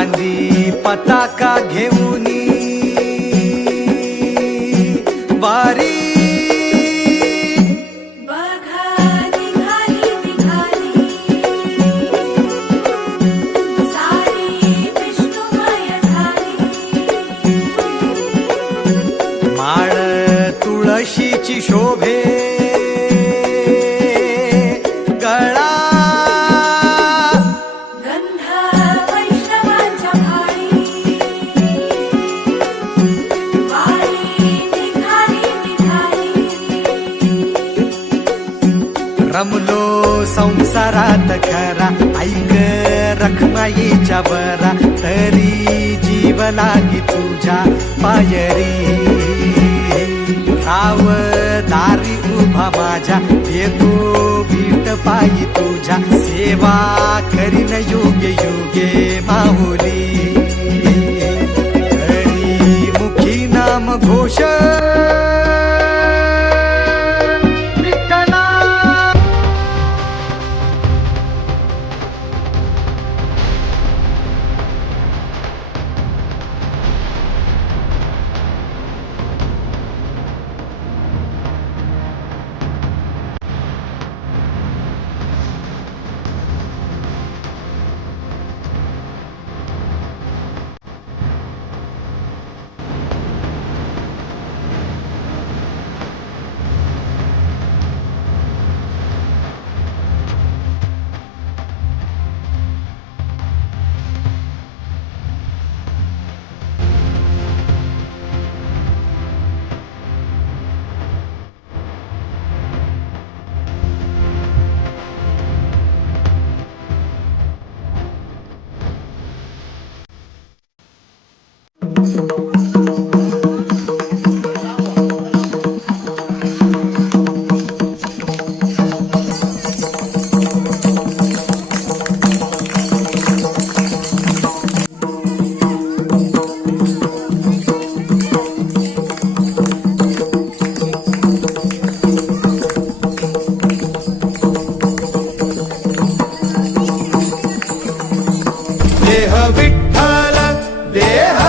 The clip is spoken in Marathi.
बांधी पताका घेऊनी वारी बघा निघाली निघाली सारी विष्णुमय झाली माळ तुळशीची शोभे गळा गंध वैष्णवांच्या भाळी वारी निघाली निघाली रमलो संसारात खरा ऐक रखमाईच्या बरा तरी जीव लागी तुझ्या पायरी राव दारी उभा माझ्या येतो भीट पायी तुझ्या सेवा करीन योगे योगे माहुली हरी मुखी नाम घोष देह विठ्ठल देह